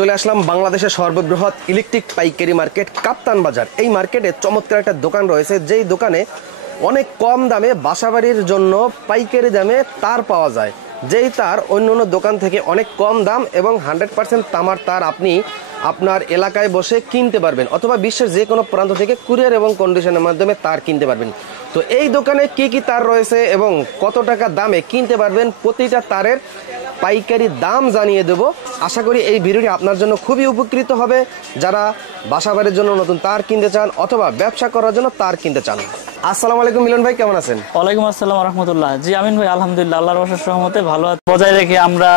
চলে আসলাম বাংলাদেশের সর্ববৃহৎ ইলেকট্রিক পাইকারি মার্কেট কাপ্তান বাজার। এই মার্কেটে চমৎকার একটা দোকান রয়েছে, যেই দোকানে অনেক কম দামে বাসাবাড়ির জন্য পাইকারি দামে তার পাওয়া যায়, যেই তার অন্য অন্য দোকান থেকে অনেক কম দাম এবং 100% তামার তার আপনি আপনার এলাকায় বসে কিনতে পারবেন, অথবা বিশ্বের যে কোনো প্রান্ত থেকে কুরিয়ার এবং কন্ডিশনের মাধ্যমে তার কিনতে পারবেন। তো এই দোকানে কি কি তার রয়েছে এবং কত টাকা দামে কিনতে পারবেন, প্রতিটা তারের পাইকারি দাম জানিয়ে দেব। আশা করি এই ভিডিওটি আপনার জন্য খুবই উপকৃত হবে, যারা বাসাবাড়ির জন্য নতুন তার কিনতে চান অথবা ব্যবসা করার জন্য তার কিনতে চান। আসসালামু আলাইকুম মিলন ভাই, কেমন আছেন? ওয়ালাইকুম আসসালাম ওয়া রাহমাতুল্লাহ। জি আমিন ভাই, আলহামদুলিল্লাহ, আল্লাহর অশেষ রহমতে ভালো আছে। বজায় রেখে আমরা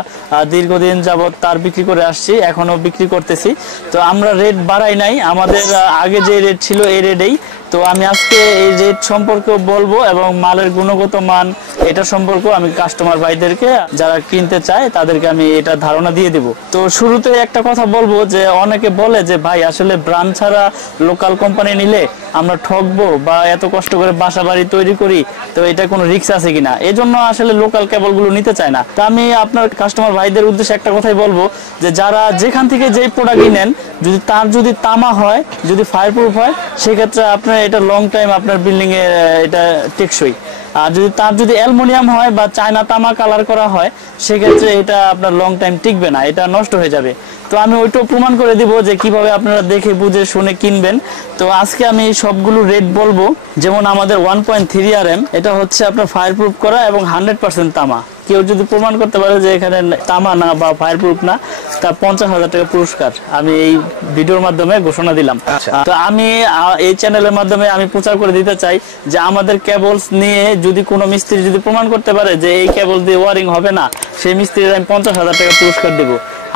দীর্ঘদিন যাবত তার বিক্রি করে আসছি, এখনো বিক্রি করতেছি। তো আমরা রেট বাড়াই নাই, আমাদের আগে যে রেট ছিল এই রেটেই। তো আমি আজকে এই রেট সম্পর্কে বলবো এবং মালের গুণগত মান এটা সম্পর্কে আমি কাস্টমার ভাইদেরকে যারা কিনতে চায় তাদেরকে আমি এটা ধারণা দিয়ে দেব। তো শুরুতে একটা কথা বলবো যে অনেকে বলে যে ভাই আসলে ব্র্যান্ড ছাড়া লোকাল কোম্পানি নিলে আমরা ঠকবো বা এত কষ্ট করে বাসা বাড়ি তৈরি করি, তো এটা কোনো রিস্ক আছে কিনা, এই জন্য আসলে লোকাল কেবলগুলো নিতে চায় না। তো আমি আপনার কাস্টমার ভাইদের উদ্দেশ্যে একটা কথাই বলবো যে যারা যেখান থেকে যেই প্রোডাক্ট নেন, যদি তামা হয়, যদি ফায়ার প্রুফ হয়, সেক্ষেত্রে আপনার এটা লং টাইম আপনার বিল্ডিং এ এটা টেকসই। আর যদি অ্যালুমিনিয়াম হয় বা চায়না তামা কালার করা হয়, সেক্ষেত্রে এটা আপনার লং টাইম টিকবে না, এটা নষ্ট হয়ে যাবে। তো আমি ওইটাও প্রমাণ করে দিব যে কিভাবে আপনারা দেখে বুঝে শুনে কিনবেন। তো আজকে আমি সবগুলো রেট বলবো। যেমন আমাদের 1.3 RM, এটা হচ্ছে আপনার ফায়ার প্রুফ করা এবং 100% তামা। কেউ যদি প্রমাণ করতে পারে যে এখানে তামা না বা ফায়ার প্রুফ না, তার 50,000 টাকা পুরস্কার আমি এই ভিডিওর মাধ্যমে ঘোষণা দিলাম। তো আমি এই চ্যানেলের মাধ্যমে আমি প্রচার করে দিতে চাই যে আমাদের কেবলস নিয়ে যদি কোনো মিস্ত্রি যদি প্রমাণ করতে পারে যে এই কেবল দিয়ে ওয়ারিং হবে না, সেই মিস্ত্রির আমি 50,000 টাকা পুরস্কার দেব।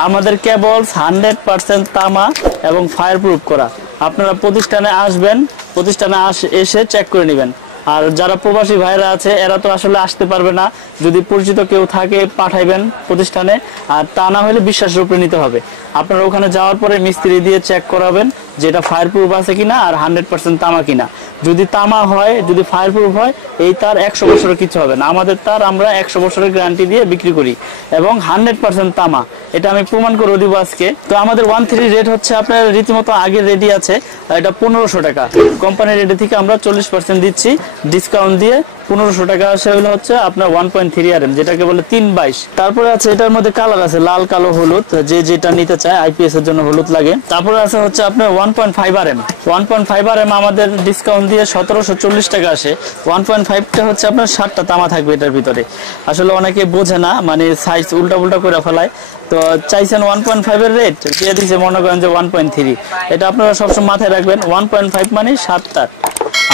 আমাদের কেবলস 100% তামা এবং ফায়ার প্রুফ করা। আপনারা প্রতিষ্ঠানে আসবেন, প্রতিষ্ঠানে এসে চেক করে নেবেন। আর যারা প্রবাসী ভাইরা আছে এরা তো আসলে আসতে পারবে না, যদি পরিচিত কেউ থাকে পাঠাইবেন প্রতিষ্ঠানে, আর তা না হলে বিশ্বাসের উপরে নিতে হবে। আপনারা ওখানে যাওয়ার পরে মিস্ত্রি দিয়ে চেক করাবেন যেটা ফায়ার প্রুফ আছে কিনা আর 100% তামা কিনা। যদি তামা হয়, যদি ফায়ার প্রুফ হয়, এই তার 100 বছরের কিছু হবে না। আমাদের তার আমরা 100 বছরের গ্যারান্টি দিয়ে বিক্রি করি এবং 100% তামা, এটা আমি প্রমাণ করে দিব আজকে। তো আমাদের 1.3 রেট হচ্ছে আপনার রীতিমতো আগের রেডি আছে, এটা 1500 টাকা। কোম্পানির রেটে থেকে আমরা 40% দিচ্ছি ডিসকাউন্ট দিয়ে। 1500 টাকা আসে হচ্ছে আপনার 1.3 RM, যেটাকে বলে 322। তারপরে আছে এটার মধ্যে কালার আছে লাল, কালো, হলুদ, যে যেটা নিতে চায়। আইপিএস এর জন্য হলুদ লাগে। তারপরে আছে হচ্ছে আপনার 1.5 RM। 1.5 RM আমাদের ডিসকাউন্ট দিয়ে 1740 টাকা আসে। 1.5টা হচ্ছে আপনার 7টা তামা থাকবে এটার ভিতরে। আসলে অনেকে বোঝে না, মানে সাইজ উল্টা করে ফেলায়। তো চাইছেন 1.5 এর রেট দিয়ে দিচ্ছে, মনে করেন যে 1.3। এটা আপনারা সবসময় মাথায় রাখবেন, 1.5 মানে 7 তার।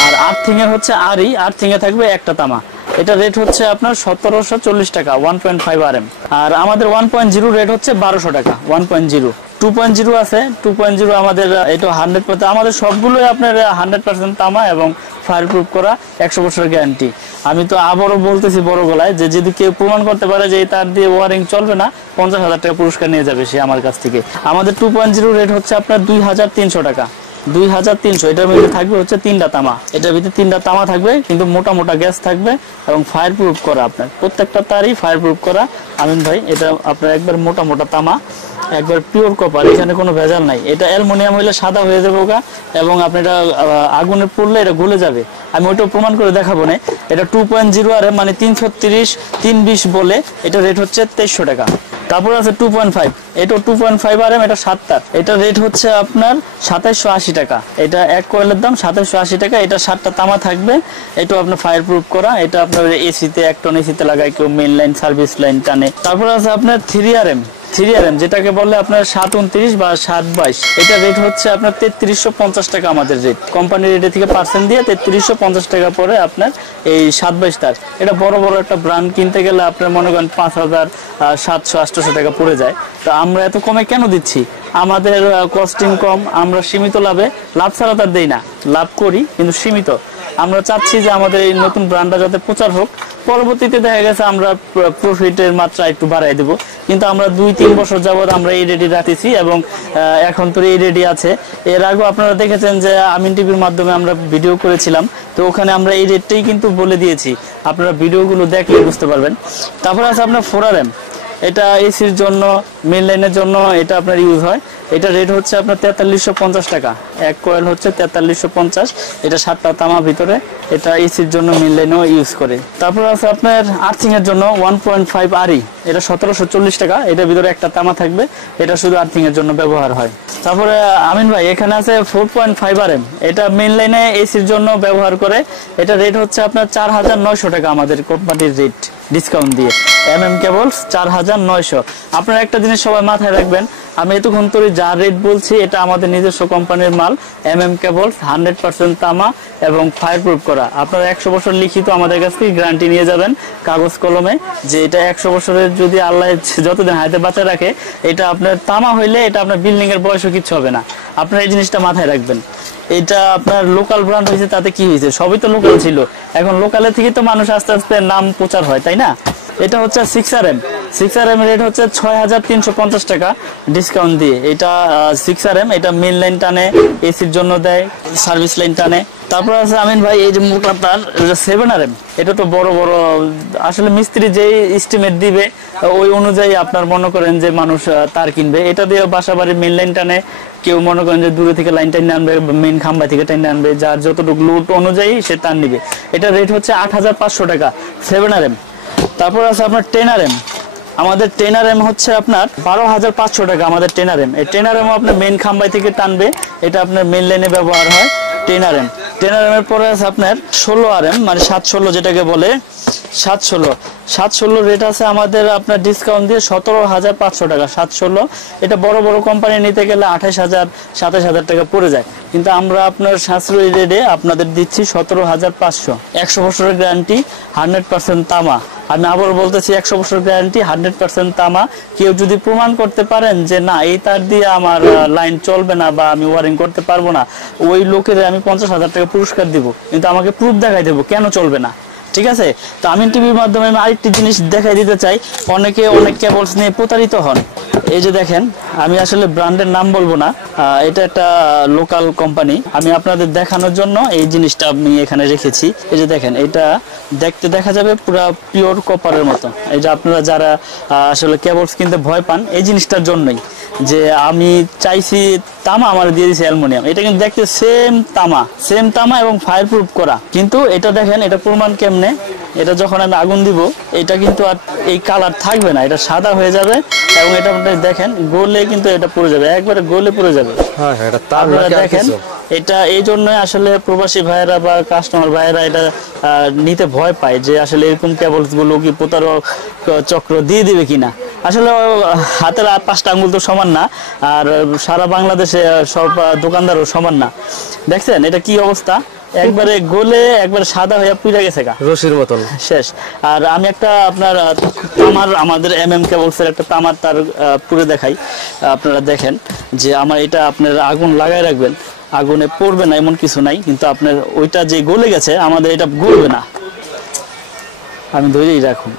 আর আর্থিং এর হচ্ছে আর্থিং এ থাকবে একটা তামা। এটা রেট হচ্ছে আপনার 1740 টাকা 1.5 RM। আর আমাদের 1.0 রেট হচ্ছে 1200 টাকা 1.0। 2.0 আছে, 2.0 আমাদের এটা 100%। আমাদের সবগুলোই আপনার 100% তামা এবং ফায়ার প্রুফ করা, 100 বছরের গ্যারান্টি। আমি তো আবারও বলতেছি বড় গলায় যে যদি কেউ প্রমাণ করতে পারে যে তার দিয়ে ওয়ারিং চলবে না, 50,000 টাকা পুরস্কার নিয়ে যাবে সে আমার কাছ থেকে। আমাদের 2.0 রেট হচ্ছে আপনার 2300 টাকা 2300। এটার মধ্যে থাকবে হচ্ছে 3টা তামা, এটার ভিতরে 3টা তামা থাকবে, কিন্তু মোটা গ্যাস থাকবে এবং ফায়ার প্রুফ করা। আপনার প্রত্যেকটা তারই ফায়ার প্রুফ করা আমিন ভাই। এটা আপনার একবার মোটা তামা, একবার পিওর কপার, এখানে কোনো ভেজাল নাই। এটা অ্যালুমিনিয়াম হইলে সাদা হয়ে যাবে ওটা, এবং আপনি এটা আগুনে পড়লে এটা গলে যাবে। আমি ওইটাও প্রমাণ করে দেখাবো না। এটা 2.0 RM মানে 330 320 বলে, এটা রেট হচ্ছে 2300 টাকা। তারপর আছে 2.5, এটা 2.5 RM, এটা 7 তার। এটা রেট হচ্ছে আপনার 2780 টাকা। এটা এক কয়েলের দাম 2780 টাকা। এটা 7টা তামা থাকবে, এটাও আপনার ফায়ার প্রুফ করা। এটা আপনার এসিতে, 1 টন এসিতে লাগায় কেউ, মেইন লাইন সার্ভিস লাইন টানে। তারপর আছে আপনার 3 RM, যেটাকে বলে আপনার 729 বা 722। এটা রেট হচ্ছে আপনার 3350 টাকা আমাদের রেট। কোম্পানির রেটে থেকে পার্সেন্ট দিয়ে 3350 টাকা পরে আপনার এই 722 তার। এটা বড় একটা ব্র্যান্ড কিনতে গেলে আপনার মনে করেন 5700-800 টাকা পড়ে যায়। তো আমরা এত কমে কেন দিচ্ছি? আমাদের কস্টিং কম, আমরা সীমিত লাভ ছাড়া তার দেই না, লাভ করি কিন্তু সীমিত। আমরা চাচ্ছি যে আমাদের এই নতুন ব্র্যান্ডটা যাতে প্রচার হোক, পরবর্তীতে দেখা গেছে আমরা প্রফিটের মাত্রা একটু বাড়াই দেব, কিন্তু আমরা 2-3 বছর যাবত আমরা এই রেডি রাখতেছি এবং এখন তো এই রেডি আছে। এর আগেও আপনারা দেখেছেন যে আমিন টিভির মাধ্যমে আমরা ভিডিও করেছিলাম, তো ওখানে আমরা এই রেটটাই কিন্তু বলে দিয়েছি, আপনারা ভিডিওগুলো দেখলে বুঝতে পারবেন। তারপর আছে আপনার 4RM। এটা এসির জন্য, মেন লাইনের জন্য এটা আপনার ইউজ হয়। এটা রেট হচ্ছে আপনার 4350 টাকা, এক কয়েল হচ্ছে 4350। এটা 7টা তামা ভিতরে, এটা এসির জন্য মেন লাইনেও ইউজ করে। তারপর আছে আপনার আর্থিং এর জন্য 1.5 আরই, এটা 1740 টাকা। এটার ভিতরে একটা তামা থাকবে, এটা শুধু আর্থিং এর জন্য ব্যবহার হয়। তারপরে আমিন ভাই এখানে আছে 4.5 RM, এটা মেন লাইনে এসির জন্য ব্যবহার করে। এটা রেট হচ্ছে আপনার 4900 টাকা আমাদের কোম্পানির রেট ডিসকাউন্ট দিয়ে। কেবলস 4900। আপনারা একটা জিনিস সবাই মাথায় রাখবেন, আমি এতক্ষণ ধরে যা রেট বলছি এটা আমাদের নিজস্ব কোম্পানির মাল। কেবলস 100% তামা এবং ফায়ারপ্রুফ করা। আপনারা 100 বছর লিখিত আমাদের কাছ থেকে গ্যারান্টি নিয়ে যাবেন কাগজ কলমে, যে এটা 100 বছরের যদি আল্লাহ যতদিন হাতে বাঁচা রাখে, এটা আপনার তামা হইলে এটা আপনার বিল্ডিং এর বয়সও কিচ্ছু হবে না। আপনারা এই জিনিসটা মাথায় রাখবেন। এটা আপনার লোকাল ব্র্যান্ড হয়েছে, তাতে কি হয়েছে, সবই তো লোকাল ছিল। এখন লোকালের থেকে তো মানুষ আস্তে আস্তে নাম প্রচার হয়, তাই না? এটা হচ্ছে 6RM রেট হচ্ছে 6350 টাকা ডিসকাউন্ট দিয়ে। এটা 6RM, এটা মেন লাইন টানে, এসির জন্য দেয়, সার্ভিস লাইন টানে। তারপর আছে আমিন ভাই এই যে মুখলাতার 7RM, এটা তো বড় বড় আসলে মিস্ত্রি যেই এস্টিমেট দিবে ওই অনুযায়ী আপনার মনে করেন যে মানুষ তার কিনবে। এটা দিয়ে বাসা বাড়ির মেন লাইন টানে, কেউ মনে করেন যে দূরে থেকে লাইন টাইনে আনবে, মেন খাম্বা থেকে টাইনে আনবে, যার যতটুকু লোড অনুযায়ী সে তার নিবে। এটা রেট হচ্ছে 8500 টাকা 7RM। তারপর আছে আপনার 10RM, আমাদের 10RM হচ্ছে আপনার 12500 টাকা আমাদের 10RM। এই 10RM আপনার মেন খাম্বাই থেকে টানবে, এটা আপনার মেন লাইনে ব্যবহার হয় 10RM এর পরে আছে আপনার 16RM, মানে 716 যেটাকে বলে 716 রেট আছে আমাদের আপনার ডিসকাউন্ট দিয়ে 17500 টাকা 716। এটা বড় বড় কোম্পানি নিতে গেলে 28000 27000 টাকা পড়ে যায়, কিন্তু আমরা আপনার সাশ্রয়ী রেটে আপনাদের দিচ্ছি 17500। 100 বছরের গ্যারান্টি, 100% তামা। আমি আবার বলতেছি 100 বছর গ্যারান্টি, 100% তামা। কেউ যদি প্রমাণ করতে পারেন যে না এই তার দিয়ে আমার লাইন চলবে না বা আমি ওয়ারিং করতে পারবো না, ওই লোকের আমি 50,000 টাকা পুরস্কার দিব, কিন্তু আমাকে প্রুফ দেখাই দেবো কেন চলবে না। ঠিক আছে? তো আমিন টিভির মাধ্যমে আমি আরেকটি জিনিস দেখাই দিতে চাই। অনেকে অনেক কেবলস নিয়ে প্রতারিত হন। এই যে দেখেন, আমি আসলে ব্র্যান্ডের নাম বলবো না, এটা একটা লোকাল কোম্পানি। আমি আপনাদের দেখানোর জন্য এই জিনিসটা আমি এখানে রেখেছি। এই যে দেখেন, এটা দেখতে দেখা যাবে পুরা পিওর কপারের মতো। এই যে আপনারা যারা আসলে কেবলস কিনতে ভয় পান এই জিনিসটার জন্যই, যে আমি চাইছি তামা, আমার দিয়ে দিয়েছি অ্যালুমিনিয়াম। এটা কিন্তু দেখতে সেম তামা এবং ফায়ার প্রুফ করা। কিন্তু এটা দেখেন, এটা প্রমাণ কেমনে, এটা যখন আমি আগুন দিব এটা কিন্তু আর এই কালার থাকবে না, এটা সাদা হয়ে যাবে এবং এটা আপনারা দেখেন গলে কিন্তু এটা পড়ে যাবে, একবারে গলে পড়ে যাবে। আপনারা দেখেন, এটা এই জন্য আসলে প্রবাসী ভাইয়েরা বা কাস্টমার ভাইয়েরা এটা নিতে ভয় পায়, যে আসলে এরকম কেবলস গুলো কি প্রতারক চক্র দিয়ে দিবে কিনা। আসলে হাতের 5টা আঙ্গুল তো সমান না, আর সারা বাংলাদেশে সব দোকানদারও সমান না। দেখছেন এটা কি অবস্থা, একবারে গলে একবারে সাদা হয়ে পুড়ে গেছে রশির মতন শেষ। আর আমি একটা আপনার আমাদের কেবলস এর একটা তামার তার পুড়ে দেখাই, আপনারা দেখেন যে আমার এটা আপনার আগুন লাগাই রাখবেন, আগুনে পড়বে না এমন কিছু নাই, কিন্তু আপনার ওইটা যে গলে গেছে আমাদের এটা গলবে না। আমি ধরেই রাখুন,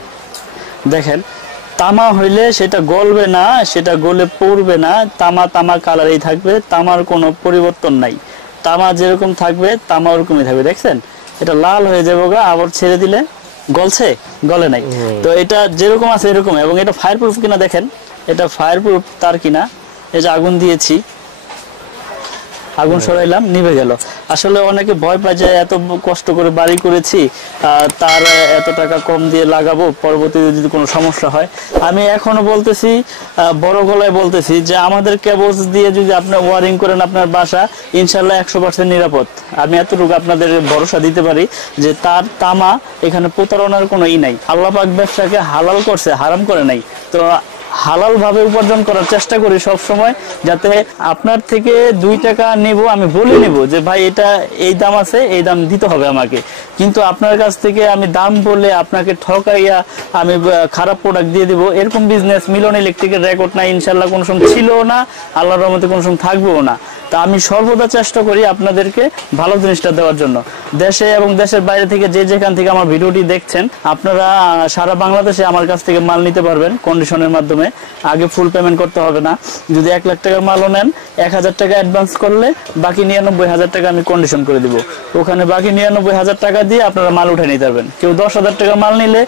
দেখেন তামা হইলে সেটা গলবে না, সেটা গলে পড়বে না, তামা কালারেই থাকবে, তামার কোনো পরিবর্তন নাই। তামা যেরকম থাকবে তামা ওরকমই থাকবে। দেখছেন এটা লাল হয়ে যাবে, আবার ছেড়ে দিলে গলছে, গলে নাই। তো এটা যেরকম আছে এরকম। এবং এটা ফায়ার প্রুফ কিনা দেখেন, এটা ফায়ার প্রুফ তার কিনা। এই যে আগুন দিয়েছি, আগুন সরাইলাম, নিভে গেল। আসলে অনেকে ভয় পায় যে এত কষ্ট করে বাড়ি করেছি, তার এত টাকা কম দিয়ে লাগাবো, পরবর্তীতে যদি কোনো সমস্যা হয়। আমি এখনো বলতেছি, বড় গলায় বলতেছি, যে আমাদের কেবলস দিয়ে যদি আপনি ওয়ারিং করেন আপনার বাসা, ইনশাল্লাহ 100% নিরাপদ। আমি এতটুকু আপনাদের ভরসা দিতে পারি যে তার তামা এখানে প্রতারণার কোনো নাই। আল্লাহ পাক ব্যবসাকে হালাল করছে, হারাম করে নাই। তো হালাল ভাবে উপার্জন করার চেষ্টা করি সব সময়, যাতে আপনার থেকে 2 টাকা নেব, আমি বলে নেব যে ভাই এটা এই দাম আছে, এই দাম দিতে হবে আমাকে, কিন্তু আপনার কাছ থেকে আমি দাম বলে আপনাকে ঠকাইয়া আমি খারাপ প্রোডাক্ট দিয়ে দিব, এরকম বিজনেস মিলন ইলেকট্রিকের রেকর্ড নাই, ইনশাল্লাহ কোনো সময় ছিল না, আল্লাহর রহমতে কোনো সময় থাকবেও না। তা আমি সর্বদা চেষ্টা করি আপনাদেরকে ভালো জিনিসটা দেওয়ার জন্য। দেশে এবং দেশের বাইরে থেকে যে যেখান থেকে আমার ভিডিওটি দেখছেন, আপনারা সারা বাংলাদেশে আমার কাছ থেকে মাল নিতে পারবেন কন্ডিশনের মাধ্যমে। আগে ফুল পেমেন্ট করতে হবে না। যদি 1 লাখ টাকার মালও নেন, 1000 টাকা অ্যাডভান্স করলে বাকি 99,000 টাকা আমি কন্ডিশন করে দিব। ওখানে বাকি 99,000 টাকা দিয়ে আপনারা মাল উঠে নিতে পারবেন। কেউ 10,000 টাকা মাল নিলে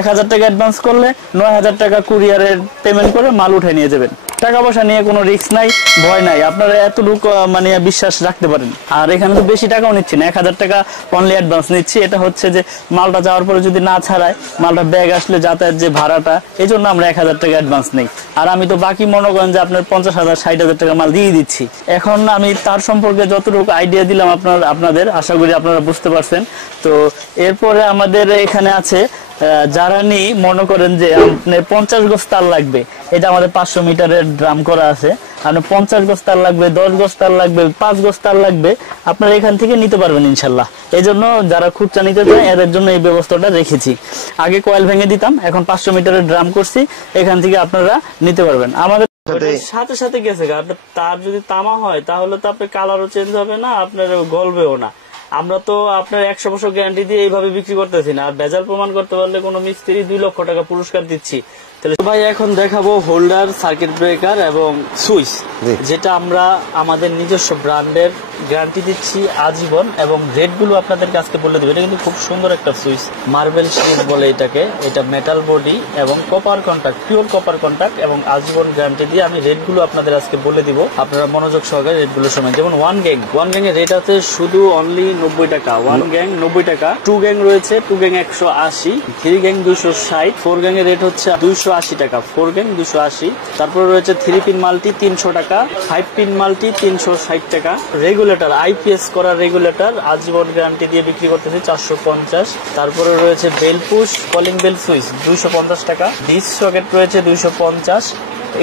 1000 টাকা অ্যাডভান্স করলে 9,000 টাকা কুরিয়ারের পেমেন্ট করে মাল উঠে নিয়ে যাবেন। টাকা পয়সা নিয়ে কোনো রিস্ক নাই, ভয় নাই, আপনারা এতটুকু মানে বিশ্বাস রাখতে পারেন। আর এখানে তো বেশি টাকাও নিচ্ছি না, 1000 টাকা অনলি অ্যাডভান্স নিচ্ছি। এটা হচ্ছে যে মালটা যাওয়ার পরে যদি না ছাড়ায়, মালটা ব্যাগ আসলে যাতায়াত যে ভাড়াটা, এই জন্য আমরা 1000 টাকা অ্যাডভান্স নেই। আর আমি তো বাকি মনে করেন যে আপনার 50,000 60,000 টাকা মাল দিয়ে দিচ্ছি। এখন আমি তার সম্পর্কে যতটুকু আইডিয়া দিলাম আপনাদের, আশা করি আপনারা বুঝতে পারছেন। তো এরপরে আমাদের এখানে আছে যারা নিয়ে মনে করেন যে আপনার 50 গজ তার লাগবে, এটা আমাদের 500 মিটারের ড্রাম করা আছে। আপনার 50 গজ তার লাগবে, 10 গজ তার লাগবে, 5 গজ তার লাগবে, আপনারা এখান থেকে নিতে পারবেন ইনশাল্লাহ। এই জন্য যারা খুচরা নিতে চায় এদের জন্য এই ব্যবস্থাটা রেখেছি। আগে কয়েল ভেঙে দিতাম, এখন 500 মিটারের ড্রাম করছি, এখান থেকে আপনারা নিতে পারবেন। আমাদের সাথে সাথে গেছে, তার যদি তামা হয় তাহলে তো আপনার কালারও চেঞ্জ হবে না, আপনার গলবেও না। আমরা তো আপনার 100 বছর গ্যারান্টি দিয়ে এইভাবে বিক্রি করতেছি না। আর ভেজাল প্রমাণ করতে পারলে কোনো মিস্ত্রি 2 লক্ষ টাকা পুরস্কার দিচ্ছি। তাহলে ভাই এখন দেখাবো হোল্ডার, সার্কিট ব্রেকার এবং সুইচ, যেটা আমরা আমাদের নিজস্ব ব্র্যান্ডের গ্যারান্টি দিচ্ছি আজীবন, এবং রেট গুলো আপনাদের কাছে বলে দেবো। এটা কিন্তু খুব সুন্দর একটা সুইচ, মার্বেল সিরিজ বলে এটাকে। এটা মেটাল বডি এবং copper contact, pure copper contact, এবং আজীবন গ্যারান্টি দিয়ে আমি রেট গুলো আপনাদের আজকে বলে দিব। আপনারা মনোযোগ সহকারে রেট গুলো শোনেন। যেমন 1 গ্যাং এর রেট আছে শুধু অনলি 90 টাকা, 1 গ্যাং 90 টাকা। 2 গ্যাং রয়েছে, 2 গ্যাং 180, 3 গ্যাং 260, 4 গ্যাং এর রেট হচ্ছে 280 টাকা, 4 গ্যাং 280। তারপরে রয়েছে 3 পিন মাল্টি 300 টাকা, 5 পিন মাল্টি 360 টাকা। রেগুলেটর, আইপিএস করা রেগুলেটর আজীবন গ্যারান্টি দিয়ে বিক্রি করতেছি 450। তারপরে রয়েছে bell push calling bell switch 250 টাকা। ডিস সকেট রয়েছে 250,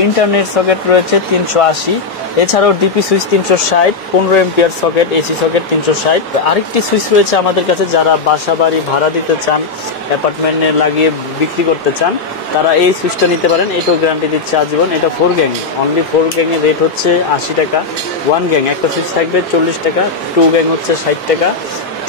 ইন্টারনেট সকেট রয়েছে 380। এছাড়াও DP switch 360, 15 ampere socket, AC socket 360। আরেকটি সুইচ রয়েছে আমাদের কাছে, যারা বাসা বাড়ি ভাড়া দিতে চান, অ্যাপার্টমেন্টে লাগিয়ে বিক্রি করতে চান, তারা এই সুইচটা নিতে পারেন। এটাও গ্যারান্টি দিচ্ছে আজীবন। এটা 4 গ্যাং, অনলি 4 গ্যাং এর রেট হচ্ছে 80 টাকা। 1 গ্যাং একটা সুইচ থাকবে 40 টাকা, 2 গ্যাং হচ্ছে 60 টাকা,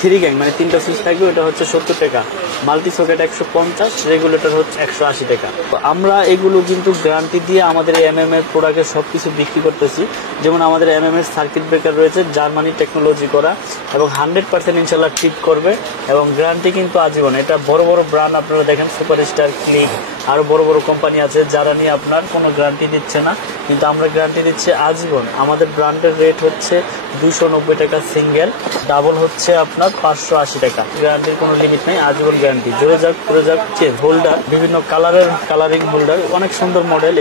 3 গ্যাং মানে 3টা সুইচ থাকবে, ওটা হচ্ছে 70 টাকা। মাল্টি সকেট 150, রেগুলেটর হচ্ছে 180 টাকা। তো আমরা এগুলো কিন্তু গ্যারান্টি দিয়ে আমাদের এমএম এর প্রোডাক্টের সবকিছু বিক্রি করতেছি। যেমন আমাদের এমএম এর সার্কিট ব্রেকার রয়েছে জার্মানি টেকনোলজি করা, এবং 100% ইনশাল্লাহ ট্রিট করবে, এবং গ্যারান্টি কিন্তু আজীবন। এটা বড় বড় ব্র্যান্ড আপনারা দেখেন, সুপারস্টার, ক্লিক, আরো বড় বড় কোম্পানি আছে যারা নিয়ে আপনার কোনো গ্যারান্টি দিচ্ছে না, কিন্তু আমরা গ্যারান্টি দিচ্ছি আজীবন। আমাদের ব্র্যান্ডের রেট হচ্ছে 290 টাকা সিঙ্গেল, ডাবল হচ্ছে আপনার 580 টাকা। গ্যারান্টির কোনো লিমিট নেই, আজীবন গ্যারান্টি। জোরে যাক পরে যাক চেঞ্জ। হোল্ডার বিভিন্ন কালারের, কালারিং হোল্ডার, অনেক সুন্দর মডেল।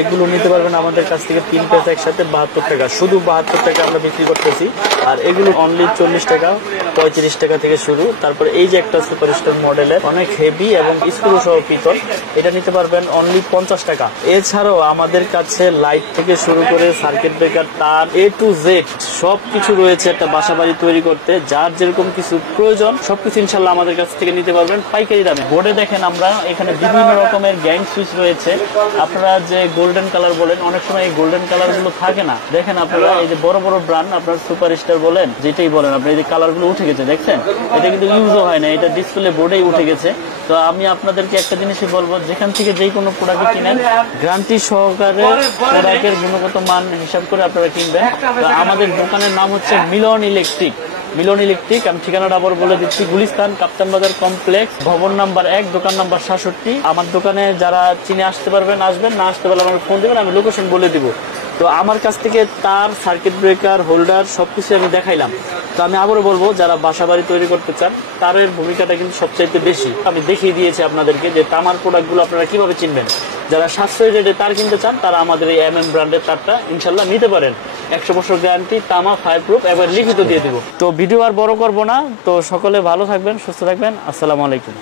এগুলো নিতে পারবেন আমাদের কাছ থেকে 3 পিস একসাথে 72 টাকা, শুধু 72 টাকা আমরা বিক্রি করতেছি। আর এগুলো অনলি 40 টাকা, 35 টাকা থেকে শুরু। তারপরে এই যে একটা সুপারস্টার মডেলের অনেক হেভি এবং স্ক্রু সহ পিতল, এটা নিতে পারবেন অনলি 50 টাকা। এছাড়াও আমাদের কাছে লাইট থেকে শুরু করে সার্কিট ব্রেকার, তার A to Z সবকিছু রয়েছে একটা বাসা বাড়ি তৈরি করতে। যার যেরকম কিছু প্রয়োজন সবকিছু ইনশাল্লাহ আমাদের কাছ থেকে নিতে পারবেন পাইকারি দামে। বোর্ডে দেখেন আমরা এখানে বিভিন্ন রকমের গ্যাং সুইচ রয়েছে। আপনারা যে গোল্ডেন কালার বলেন, অনেক সময় এই গোল্ডেন কালার গুলো থাকে না। দেখেন আপনারা এই যে বড় বড় ব্র্যান্ড, আপনার সুপারস্টার বলেন, যেটাই বলেন, আপনি এই যে কালার গুলো উঠে গেছে দেখছেন, এটা কিন্তু ইউজও হয় না, এটা ডিসপ্লে বোর্ডেই উঠে গেছে। তো আমি আপনাদেরকে একটা জিনিসই বলবো, যেখান থেকে যেই কোনো প্রোডাক্ট কিনেন গ্যারান্টি সহকারে প্রোডাক্টের গুণগত মান হিসাব করে আপনারা কিনবেন। তো আমাদের দোকানের নাম হচ্ছে মিলন ইলেকট্রিক। মিলন ইলেকট্রিক, আমি ঠিকানাটা আবার বলে দিচ্ছি, গুলিস্তান কাপ্তান বাজার কমপ্লেক্স, ভবন নাম্বার 1, দোকান নাম্বার 67। আমার দোকানে যারা চিনে আসতে পারবেন আসবেন, না আসতে পারলে আমাকে ফোন দেবেন, আমি লোকেশন বলে দিব। তো আমার কাছ থেকে তার, সার্কিট ব্রেকার, হোল্ডার সবকিছু আমি দেখাইলাম। তো আমি আবারও বলবো, যারা বাসা বাড়ি তৈরি করতে চান তারের ভূমিকাটা কিন্তু সবচাইতে বেশি। আমি দেখিয়ে দিয়েছি আপনাদেরকে যে তামার প্রোডাক্টগুলো আপনারা কিভাবে চিনবেন। যারা সাশ্রয়ী রেটে তার কিনতে চান তারা আমাদের এই MM ব্র্যান্ডের তারটা ইনশাল্লাহ নিতে পারেন। 100 বছর গ্যারান্টি, তামা, ফায়ার প্রুফ, এবার লিখিত দিয়ে দিব। তো ভিডিও আর বড় করবো না। তো সকলে ভালো থাকবেন, সুস্থ থাকবেন। আসসালামু আলাইকুম।